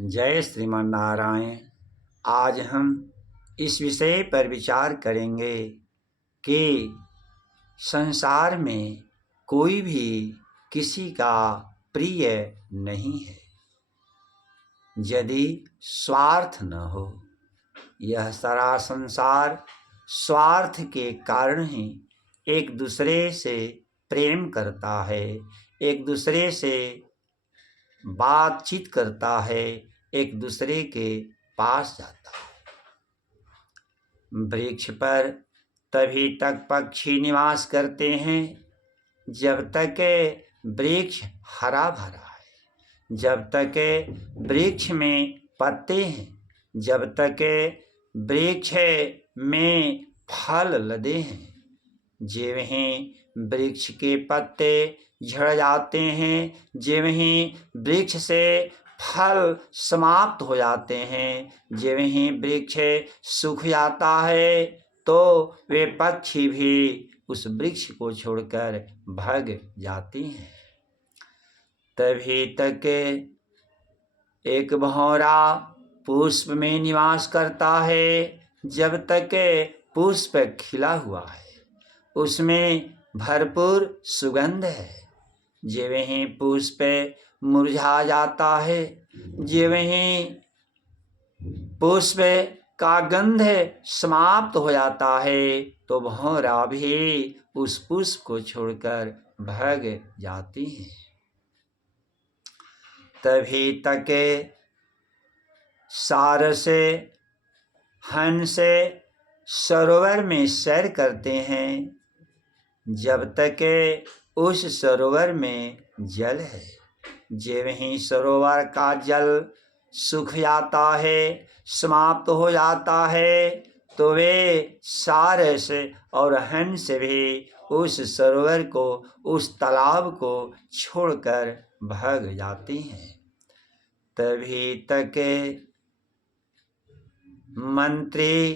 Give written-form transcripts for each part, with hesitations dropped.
जय श्रीमान नारायण। आज हम इस विषय पर विचार करेंगे कि संसार में कोई भी किसी का प्रिय नहीं है यदि स्वार्थ न हो। यह सारा संसार स्वार्थ के कारण ही एक दूसरे से प्रेम करता है, एक दूसरे से बातचीत करता है, एक दूसरे के पास जाता है। वृक्ष पर तभी तक पक्षी निवास करते हैं जब तक वृक्ष हरा भरा है, जब तक वृक्ष में पत्ते हैं, जब तक वृक्ष में फल लदे हैं। ज्यों ही वृक्ष के पत्ते झड़ जाते हैं, ज्यों ही वृक्ष से फल समाप्त हो जाते हैं, ज्यों ही वृक्ष सूख जाता है, तो वे पक्षी भी उस वृक्ष को छोड़कर भाग जाती हैं। तभी तक एक भंवरा पुष्प में निवास करता है जब तक पुष्प खिला हुआ है, उसमें भरपूर सुगंध है। ज्यों ही पुष्प मुरझा जाता है, ज्यों ही पुष्प का गंध समाप्त हो जाता है, तो भंवरा भी उस पुष्प को छोड़कर भाग जाती है। तभी तक सारस हंस सरोवर में सैर करते हैं जब तक उस सरोवर में जल है। ज्यों ही सरोवर का जल सूख जाता है, समाप्त हो जाता है, तो वे सारस और हंस भी उस सरोवर को, उस तालाब को छोड़कर भाग जाती हैं। तभी तक मंत्री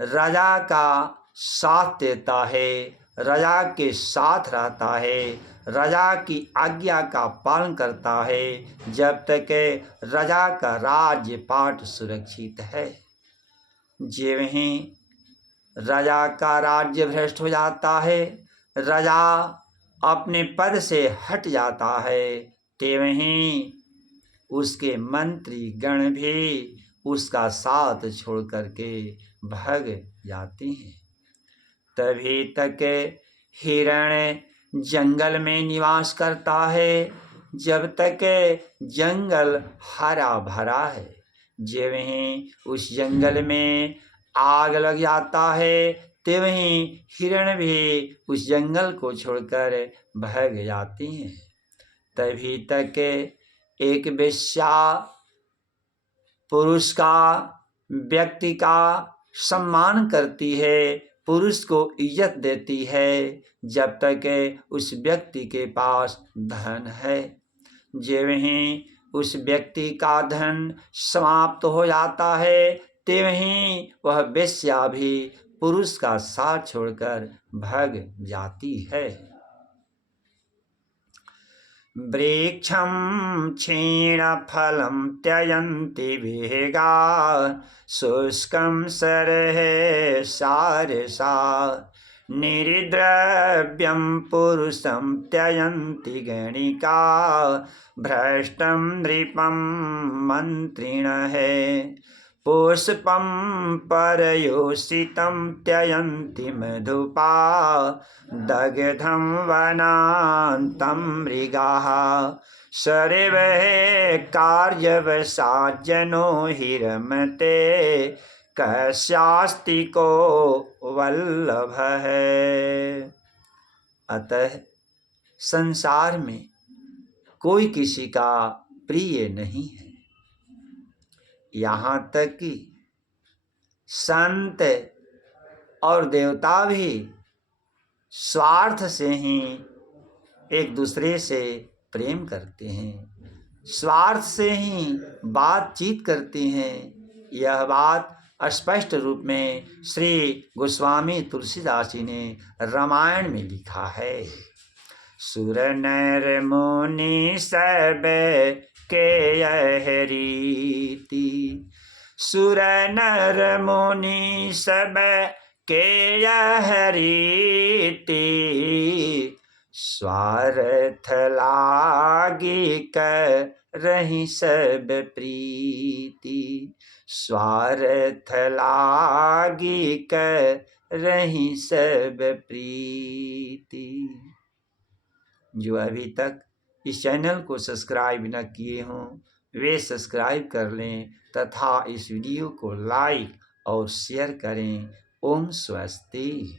राजा का साथ देता है, राजा के साथ रहता है, राजा की आज्ञा का पालन करता है जब तक राजा का राज्यपाट सुरक्षित है। ज्यों ही राजा का राज्य भ्रष्ट हो जाता है, राजा अपने पद से हट जाता है, त्यों ही उसके मंत्री गण भी उसका साथ छोड़ करके भाग जाते हैं। तभी तक हिरण जंगल में निवास करता है जब तक जंगल हरा भरा है। ज्यों ही उस जंगल में आग लग जाता है, त्यों ही हिरण भी उस जंगल को छोड़कर भाग जाती हैं। तभी तक एक वेश्या पुरुष का, व्यक्ति का सम्मान करती है, पुरुष को इज्जत देती है जब तक उस व्यक्ति के पास धन है। ज्यों ही उस व्यक्ति का धन समाप्त हो जाता है, त्यों ही वह वेश्या भी पुरुष का साथ छोड़कर भाग जाती है। वृक्षं क्षीणफलं त्यजन्ति वेगा, शुष्कं सरः सारसा, निरुद्रव्यं पुरुषं त्यजन्ति गणिका, भ्रष्टं नृपं मन्त्रिणः, पुष्पं परयोषितं त्यजन्ति मधुपा, दग्धं वनान्तं मृगाः, सर्वः कार्यवशाज्जनो हि रमते, कस्यास्ति को वल्लभः। अतः संसार में कोई किसी का प्रिय नहीं है। यहाँ तक कि संत और देवता भी स्वार्थ से ही एक दूसरे से प्रेम करते हैं, स्वार्थ से ही बातचीत करते हैं। यह बात स्पष्ट रूप में श्री गोस्वामी तुलसीदास जी ने रामायण में लिखा है। सुर नर मुनि सब के यह रीति। सुर नर मुनि सब के यह रीति। स्वार्थ लागी करहि सब प्रीति। स्वार्थ लागी करहि सब प्रीति। जो अभी तक इस चैनल को सब्सक्राइब न किए हों वे सब्सक्राइब कर लें तथा इस वीडियो को लाइक और शेयर करें। ओम स्वस्ति।